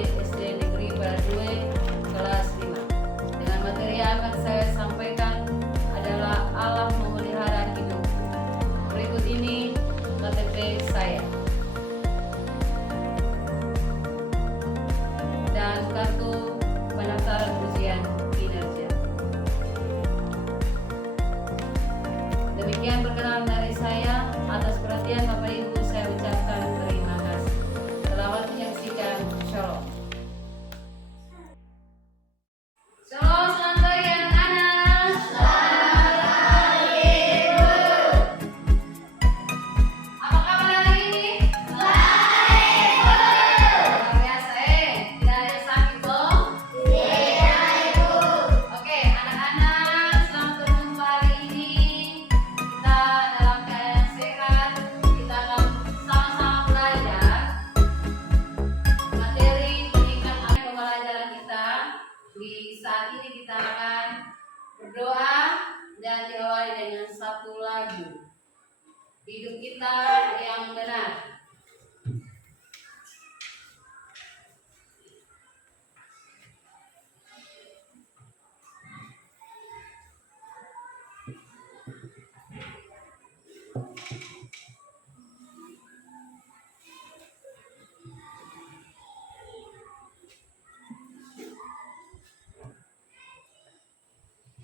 SD Negeri Baradue kelas 5. Dengan materi yang akan saya sampaikan adalah Allah memelihara hidup. Berikut ini KTP saya dan kartu pendaftaran ujian kinerja. Demikian perkenalan dari saya. Atas perhatian Bapak Ibu saya ucapkan terima kasih. Selamat menyaksikan. Shalom. Shalom, selamat pagi anak-anak. Selamat pagi, Bu. Apa kabar hari ini? Baik, Bu. Luar biasa, tidak ada yang sakit dong? Tidak, Ibu. Oke, anak-anak, selamat berjumpa hari ini. Kita dalam keadaan yang sehat. Kita akan sama-sama belajar materi peningkatan pembelajaran kita. Di saat ini kita akan berdoa dan diawali dengan satu lagu hidup kita yang benar.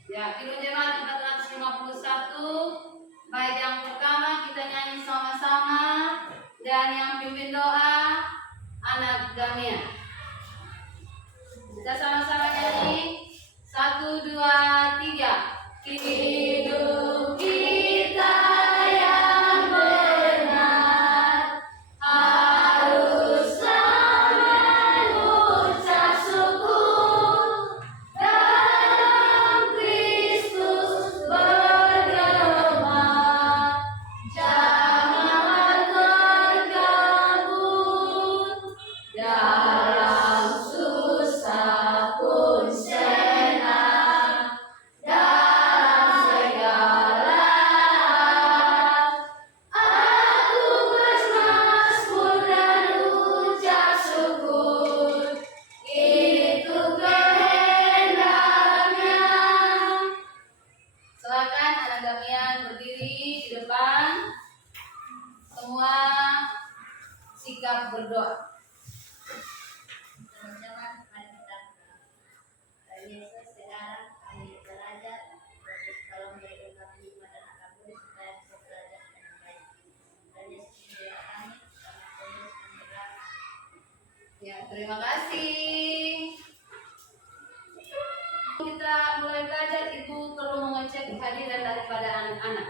Ya, Kidung Jemaat 451. Bait yang pertama kita nyanyi sama-sama, dan yang pimpin doa anak Damia. Kita sama-sama nyanyi. 1, 2, 3. Hidup kita yang benar haruslah mengucap syukur dalam Kristus bergema. Janganlah tergabung dalam susah pun senang, dalam segala aku bermasmur dan ucap syukur, itu kehendaknya. Silakan anak Damian berdiri di depan. Semua sikap berdoa. Teman-teman, mari kita berdoa. Tuhan Yesus, sekarang kami belajar, tolong berikan kami hikmat dan akal budi supaya bisa belajar dengan baik. Tuhan Yesus, membela kami terus membela. Ya, terima kasih. Kita mulai belajar, Ibu perlu mengecek kehadiran daripada anak-anak.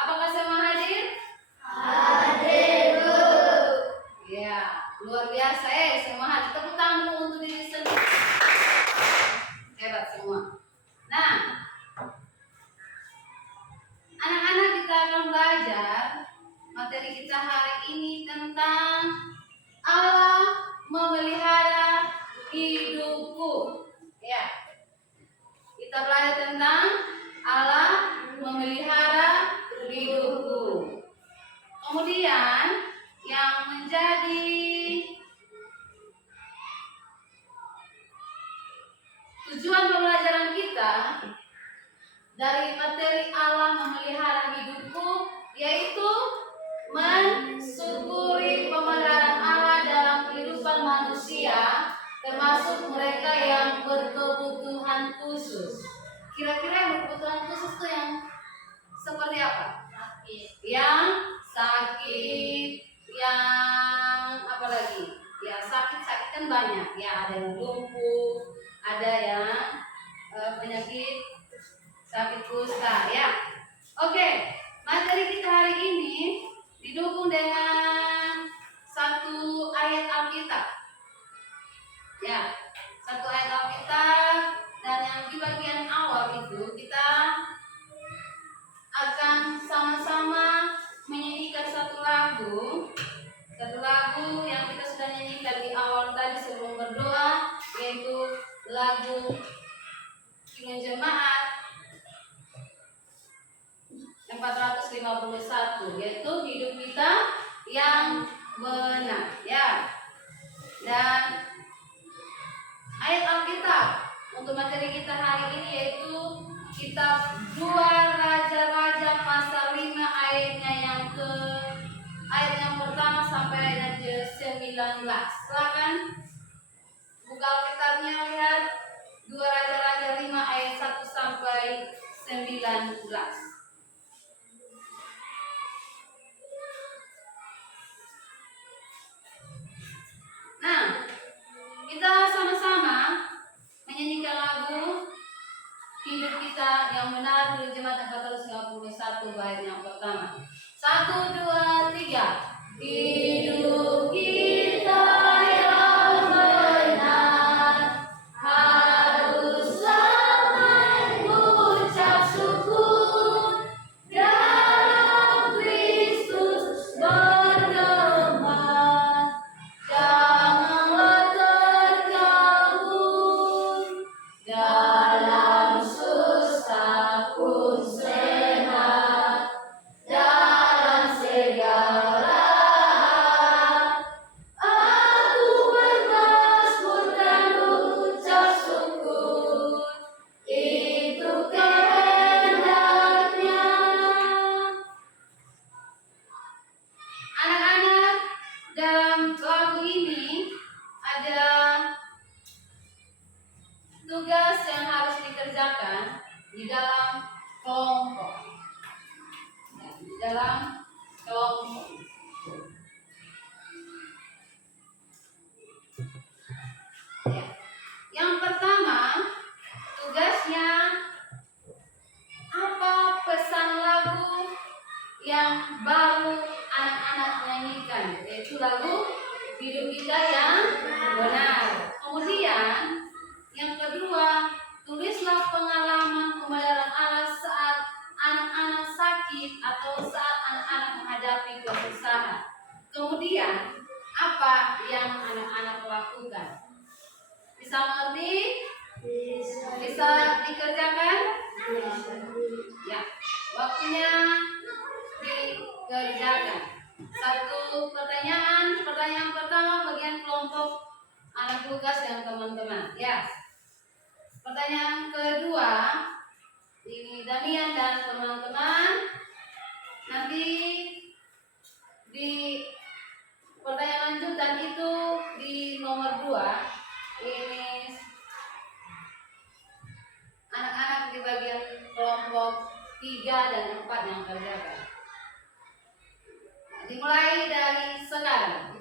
Apakah semua hadir? Hadir, Bu. Ya, luar biasa. Semua hadir. Tepuk tangan dulu untuk diri sendiri. Hebat semua. Nah, anak-anak, kita akan belajar materi kita hari ini tentang Allah memelihara hidupku. Ya, kita belajar tentang Allah memelihara hidupku. Kemudian yang menjadi tujuan pembelajaran kita dari materi Allah memelihara hidupku, yaitu mensyukuri pemeliharaan Allah dalam kehidupan manusia, termasuk mereka yang berkebutuhan khusus. Kira-kira yang berkebutuhan khusus itu yang seperti apa? Yang sakit, yang apa lagi? Ya, sakit-sakit kan banyak. Ya, ada yang lumpuh, ada yang penyakit sakit kusta. Ya, oke. Materi kita hari ini didukung dengan satu ayat Alkitab. Ya, satu ayat Alkitab, dan yang di bagian awal itu kita akan sama-sama menyanyikan satu lagu yang kita sudah nyanyikan di awal tadi sebelum berdoa, yaitu lagu Kidung Jemaat 451, yaitu hidup kita yang benar. Ya, dan Untuk materi kita hari ini yaitu kitab 2 Raja-Raja pasal 5 ayat yang pertama sampai ayat yang ke-19. Silakan buka Alkitabnya, lihat 2 Raja-Raja 5 ayat 1 sampai 19. Nah, kita sama-sama menyanyikan lagu Hidup Kita Yang Benar dari Jemaat Angkatan 51 bait yang pertama. 1, 2, 3. Hidup kita yang benar haruslah mengucap syukur dalam Kristus bergema. Janganlah terganggu dalam susah pun sehat, dalam segala hal aku bermasmur dan ucap syukur, itu kehendaknya. Anak-anak, dalam lagu ini ada tugas yang harus dikerjakan di dalam kelompok. Di dalam kelompok. Ya. Yang pertama, tugasnya apa pesan lagu yang baru anak-anak nyanyikan, yaitu lagu Hidup Kita Yang Benar. Kemudian yang kedua, tulislah pengalaman kebenaran Allah saat anak-anak sakit atau saat anak-anak menghadapi kesusahan. Kemudian, apa yang anak-anak lakukan? Bisa mengerti? Bisa dikerjakan? Ya, waktunya dikerjakan. Satu pertanyaan pertama bagian kelompok anak tugas dan teman-teman. Ya. Pertanyaan kedua, ini Danian dan teman-teman. Nanti di pertanyaan lanjutan itu di nomor 2. Ini anak-anak di bagian kelompok 3 dan 4 yang kerjakan. Dimulai dari sekarang.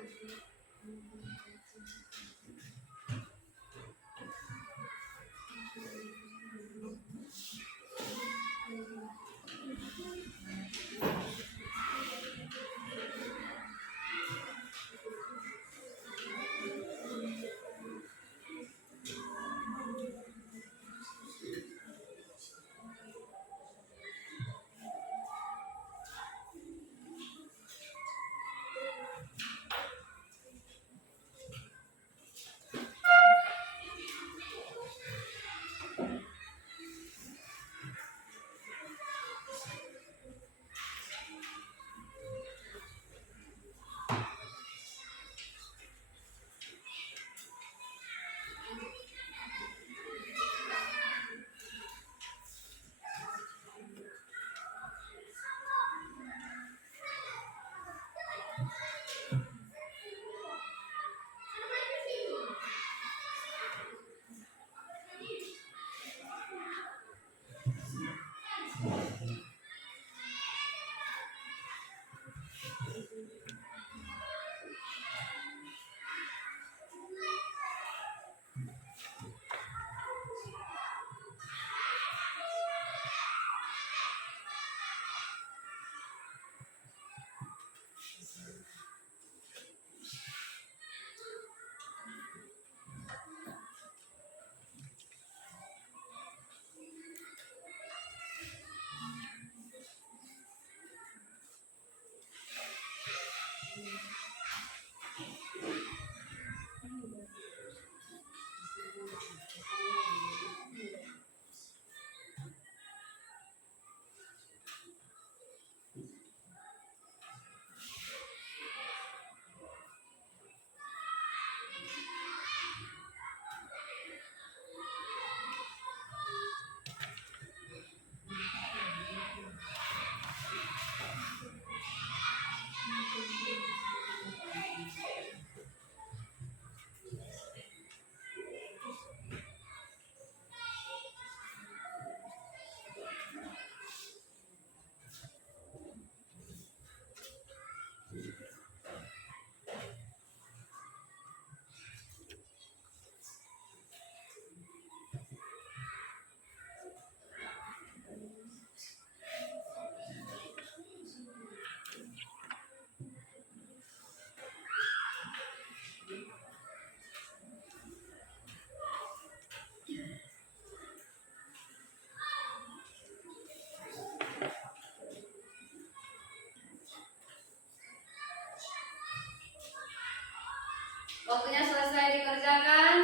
Waktunya selesai dikerjakan.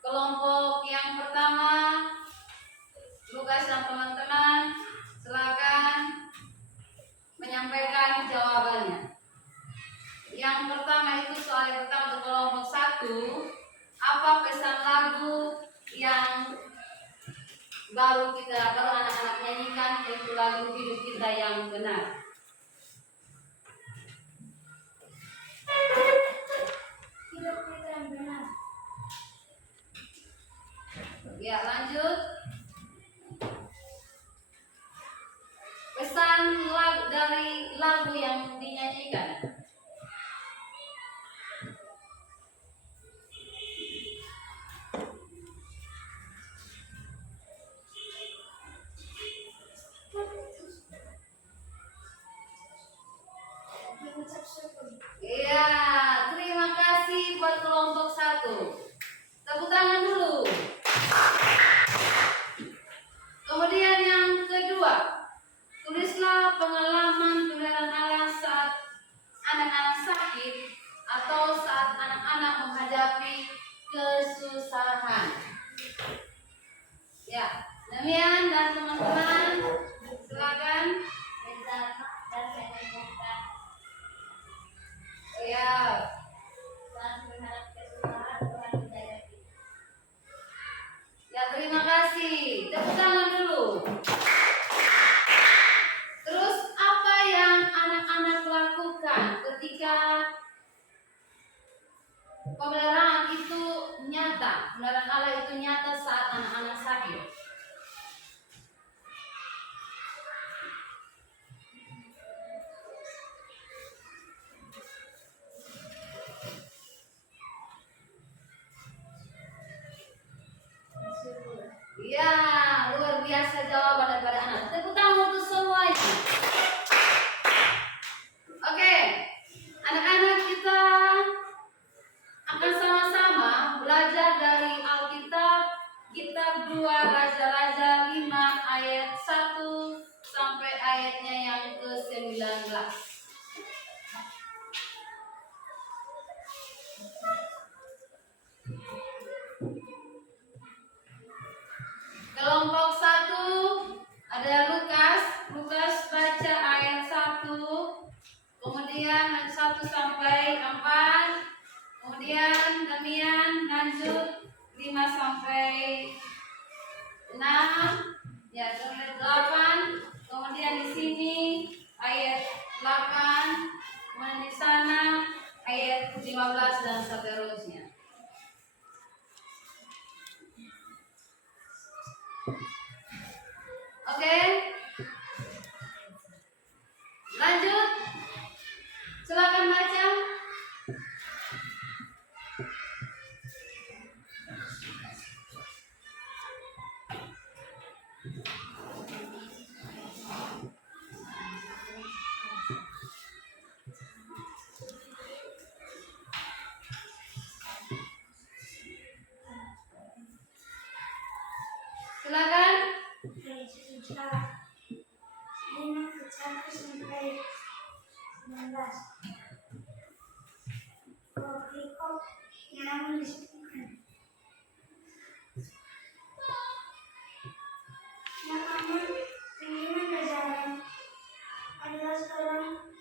Kelompok yang pertama, Lukas dan teman-teman, silakan menyampaikan jawabannya. Yang pertama itu soal yang pertama untuk kelompok 1. Apa pesan lagu yang baru anak-anak nyanyikan, yaitu lagu hidup kita yang benar? Hidup kita yang benar. Ya, lanjut. Pesan dari lagu yang dinyanyikan. Mengucap syukur. Iya, terima kasih buat kelompok 1. Tepuk tangan dulu. Kemudian yang kedua, tulislah pengalaman pemeliharaan Allah saat anak-anak sakit atau saat anak-anak menghadapi kesusahan. Ya, Damian dan teman-teman, silakan. Bersama dan menemukan Ya, saat berharap kesusahan Tuhan menjaga kita. ya terima kasih. Tepuk tangan dulu. Terus apa yang anak-anak lakukan ketika pemeliharaan itu nyata, pemeliharaan Allah itu nyata saat anak-anak sakit? Ya, luar biasa jawaban daripada anak. Tepuk tangan untuk semuanya. Oke, anak-anak kita akan sama-sama belajar dari Alkitab, Kitab 2 Raja-Raja 5 ayat 1 sampai ayatnya yang ke-19. Kelompok 1 ada Lukas. Lukas baca ayat 1, kemudian 1 sampai 4, kemudian Damian lanjut 5 sampai 6, ya sampai 8, kemudian di sini ayat 8, kemudian di sana ayat 15 dan seterusnya. Oke, lanjut. Silakan baca. Silakan. Ayat 5 sampai 19. Kok yang disebutkan. Yang aman, keinginan berjalan adalah seorang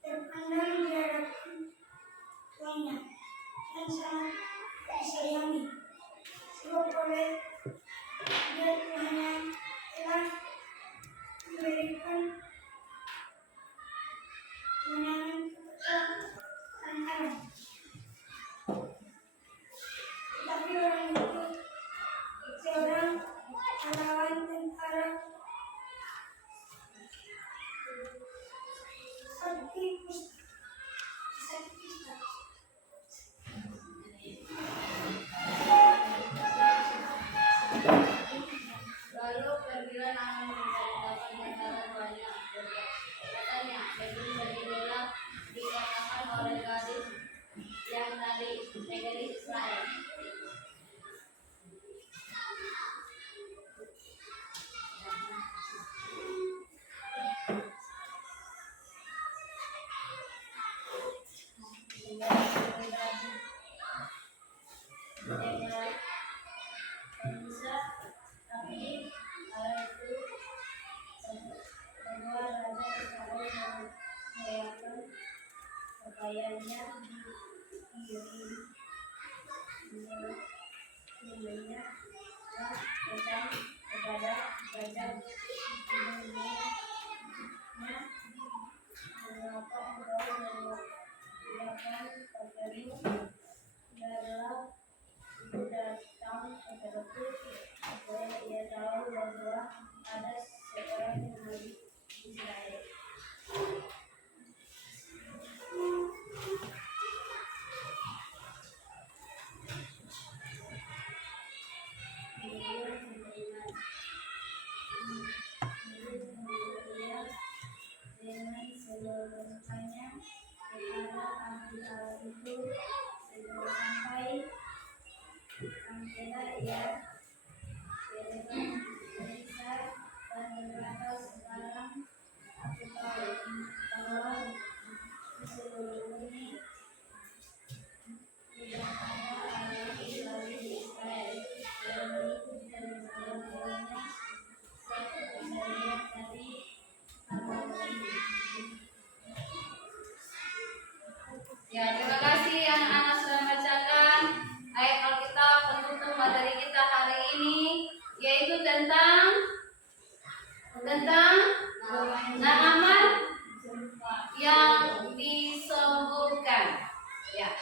terpandang di hadapan tuannya dan sangat disayangi. Sebab oleh dia Tuhannya telah memberikan kemenangan kepada anak-anak. Tetapi orang itu seorang pahlawan tentara seperti Lalu pergilah Naaman mencari tentara banyak. Katanya, Hebron berdirilah dikatakan oleh gadis sesungguhnya setan kepada gajah sesungguhnya mengapa engkau mengerjakan padamu biarlah itu datang kepadaku supaya ia tahu bahwa ada seorang nabi Israel. Dengan selengkapnya kepada ahli Allah itu sampailah ia berdebat besar dan berkata, sekarang aku tahu bahwa di seluruh bumi tidak ada Allah kecuali di Israel, dan mengikuti dari segala-galanya satu kesalahan dari Allah ini. Ya, terima kasih anak-anak sudah membacakan ayat Alkitab penutup materi kita hari ini, yaitu tentang Naaman yang disembuhkan. Ya.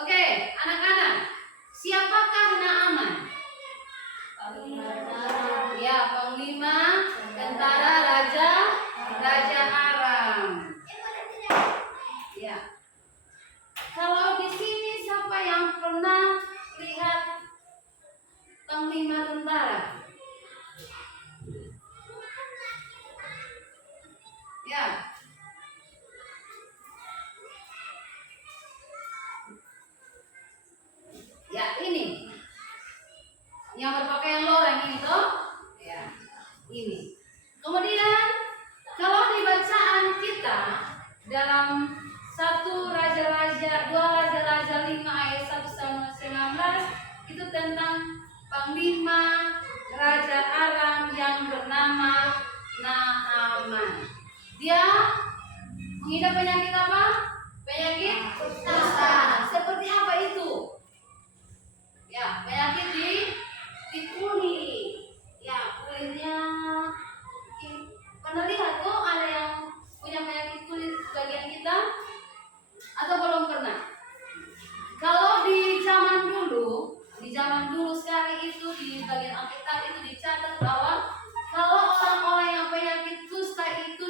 Oke, anak-anak, siapakah Naaman? Ya, panglima tentara Raja Aram. Ya. Kalau di sini siapa yang pernah lihat panglima tentara? Ya. Ya, ini yang berpakaian loreng ini toh. Ya, ini. Kemudian kalau di bacaan kita dalam 1 Raja-Raja 2 Raja-Raja 5 ayat 1-19 itu tentang panglima Raja Aram yang bernama Naaman. Dia mengidap penyakit apa? Penyakit kusta. Seperti apa itu? Ya, penyakit di kulit. Ya, kulitnya pernah lihat tuh ada yang punya penyakit kulit bagian kita atau belum pernah? Kalau di zaman dulu sekali itu di bagian Alkitab itu dicatat bahwa kalau orang-orang yang penyakit kusta itu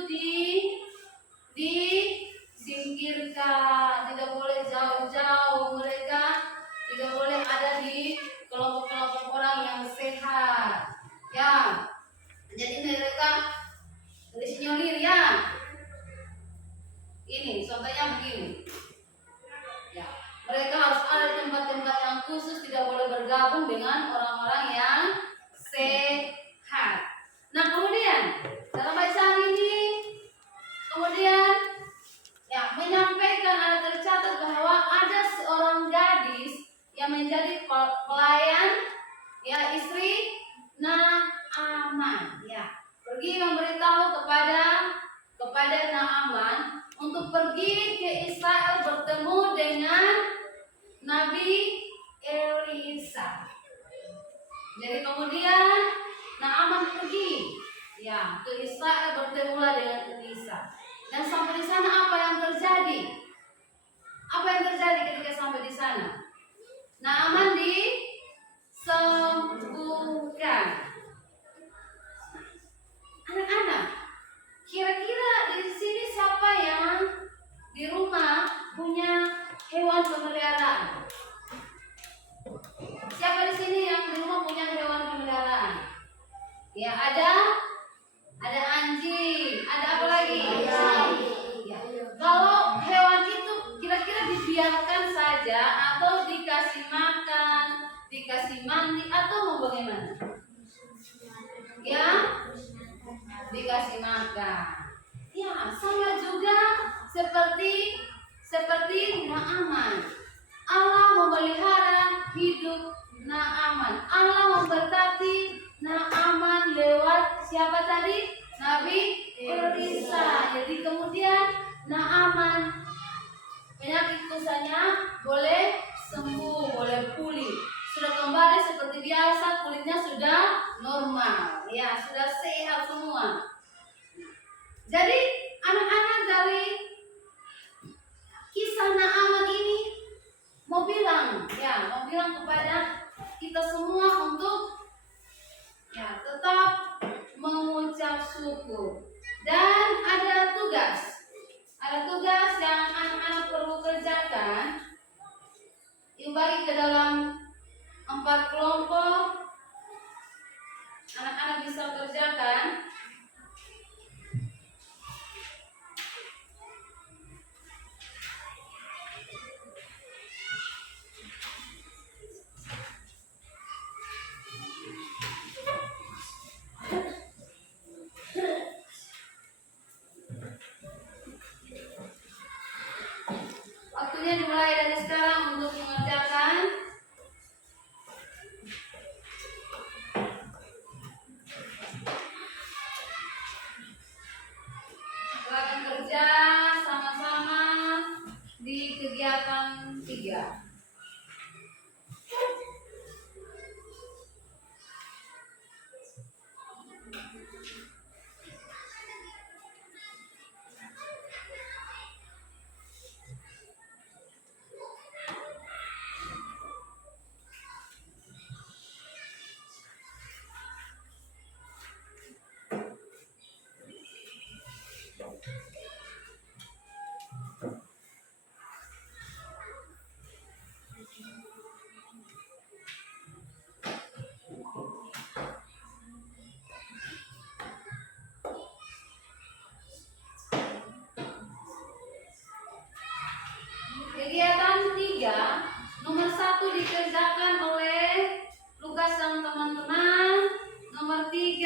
disingkirkan, tidak boleh jauh-jauh, mereka tidak boleh ada di kelompok-kelompok orang yang sehat. Ya, jadi mereka disinyolir ya. Ini contohnya begini. Ya, mereka harus ada di tempat-tempat yang khusus, tidak boleh bergabung dengan orang-orang yang sehat. Nah, kemudian dalam bacaan ini kemudian ya menyampaikan, ada tercatat bahwa ada seorang gadis yang menjadi pelayan, ya, istri Naaman, ya, pergi memberitahu kepada Naaman untuk pergi ke Israel bertemu dengan Nabi Elisa. Jadi kemudian Naaman pergi, ya, ke Israel bertemulah dengan Elisa. Dan sampai di sana apa yang terjadi? Apa yang terjadi ketika sampai di sana? Naaman disembuhkan. Anak-anak, kira-kira di sini siapa yang di rumah punya hewan pemeliharaan? Siapa di sini yang di rumah punya hewan pemeliharaan? Ya, ada anjing, ada apa lagi? Ya. Kalau hewan itu kira-kira dibiarkan saja atau dikasih makan, dikasih mandi atau mau bagaimana? Ya, dikasih makan. Ya, sama juga seperti Naaman. Allah memelihara hidup Naaman. Allah memberkati Naaman lewat siapa tadi? Nabi Elisa. Jadi kemudian Naaman penyakit kusanya boleh sembuh, boleh pulih. Sudah kembali seperti biasa, kulitnya sudah normal. Ya, sudah sehat semua. Jadi anak-anak dari kisah Naaman ini mau bilang kepada kita semua untuk tetap mengucap syukur. Dan ada tugas yang anak-anak perlu kerjakan. Dibagi ke dalam 4 kelompok. Anak-anak bisa kerjakan. Waktunya dimulai dari sekarang untuk mengerjakan. Silakan kerja sama-sama di kegiatan 3. Kegiatan 3, nomor 1 dikerjakan oleh Lukas dan teman-teman. Nomor 2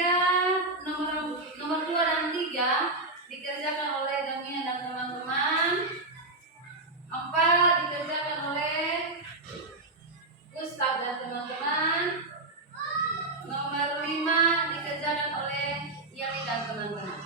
dan 3 dikerjakan oleh Damien dan teman-teman. 4 dikerjakan oleh Gustav dan teman-teman. Nomor 5 dikerjakan oleh Yani dan teman-teman.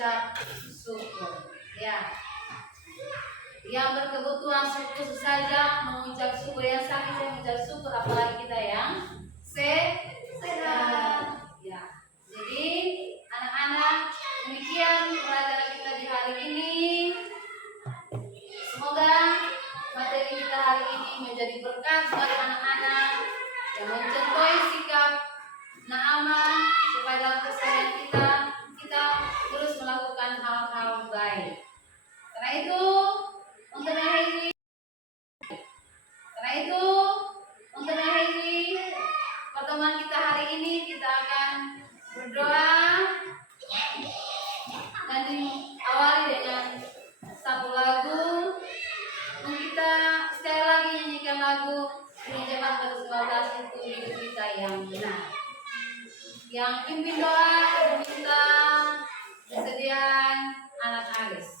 mengucap syukur. Ya, yang berkebutuhan khusus saja mengucap syukur, yang sakit saya mengucap syukur, apalagi kita yang sehat. Ya, jadi anak-anak, demikian pelajaran kita di hari ini. Semoga materi kita hari ini menjadi berkat bagi anak-anak yang mencontohi sikap Naaman, supaya dalam keseharian kita terus melakukan hal-hal baik. Karena itu untuk mengakhiri pertemuan kita hari ini, kita akan berdoa dan diawali dengan satu lagu. Dan kita sekali lagi nyanyikan lagu Ini Jemaat 19 itu hidup kita yang benar. Yang pimpin doa Ibu Minta, kesediaan anak Aris.